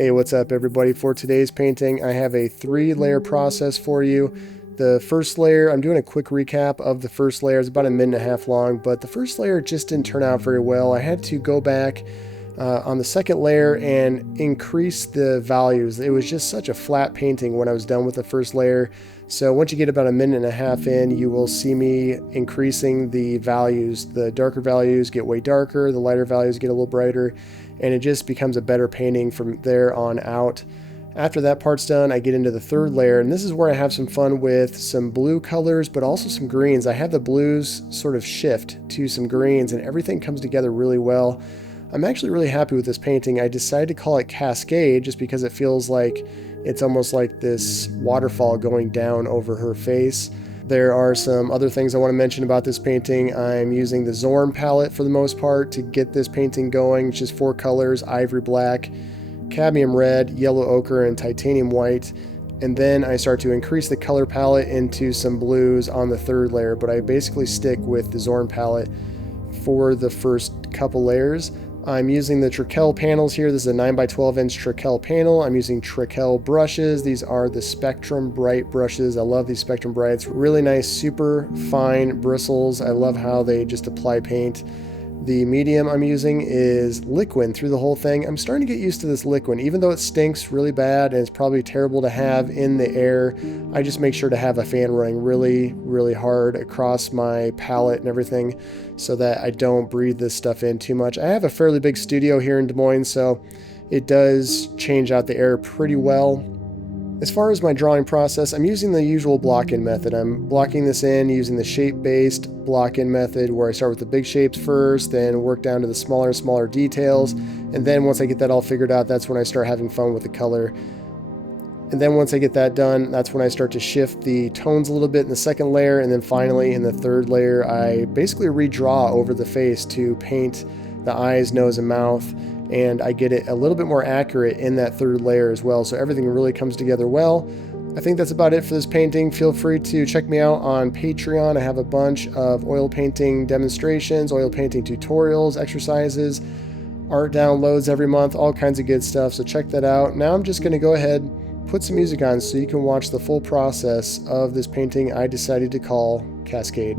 Hey, what's up everybody? For today's painting, I have a 3-layer process for you. The first layer, I'm doing a quick recap of the first layer. It's about 1.5 minutes long, but the first layer just didn't turn out very well. I had to go back on the second layer and increase the values. It was just such a flat painting when I was done with the first layer. So once you get about 1.5 minutes in, you will see me increasing the values. The darker values get way darker, the lighter values get a little brighter, and it just becomes a better painting from there on out. After that part's done, I get into the third layer, and this is where I have some fun with some blue colors, but also some greens. I have the blues sort of shift to some greens, and everything comes together really well. I'm actually really happy with this painting. I decided to call it Cascade just because it feels like it's almost like this waterfall going down over her face. There are some other things I want to mention about this painting. I'm using the Zorn palette for the most part to get this painting going. It's just 4 colors: ivory black, cadmium red, yellow ochre, and titanium white. And then I start to increase the color palette into some blues on the third layer, but I basically stick with the Zorn palette for the first couple layers. I'm using the Trekell panels here. This is a 9x12 inch Trekell panel. I'm using Trekell brushes. These are the Spectrum Bright brushes. I love these Spectrum Brights. Really nice, super fine bristles. I love how they just apply paint. The medium I'm using is liquid through the whole thing. I'm starting to get used to this liquid. Even though it stinks really bad and it's probably terrible to have in the air, I just make sure to have a fan running really, really hard across my palette and everything so that I don't breathe this stuff in too much. I have a fairly big studio here in Des Moines, so it does change out the air pretty well. As far as my drawing process, I'm using the usual block-in method. I'm blocking this in using the shape-based block-in method where I start with the big shapes first, then work down to the smaller and smaller details, and then once I get that all figured out, that's when I start having fun with the color. And then once I get that done, that's when I start to shift the tones a little bit in the second layer, and then finally in the third layer, I basically redraw over the face to paint the eyes, nose, and mouth, and I get it a little bit more accurate in that third layer as well, so everything really comes together well. I think that's about it for this painting. Feel free to check me out on Patreon. I have a bunch of oil painting demonstrations, oil painting tutorials, exercises, art downloads every month, all kinds of good stuff, so check that out. Now I'm just going to go ahead, put some music on so you can watch the full process of this painting I decided to call Cascade.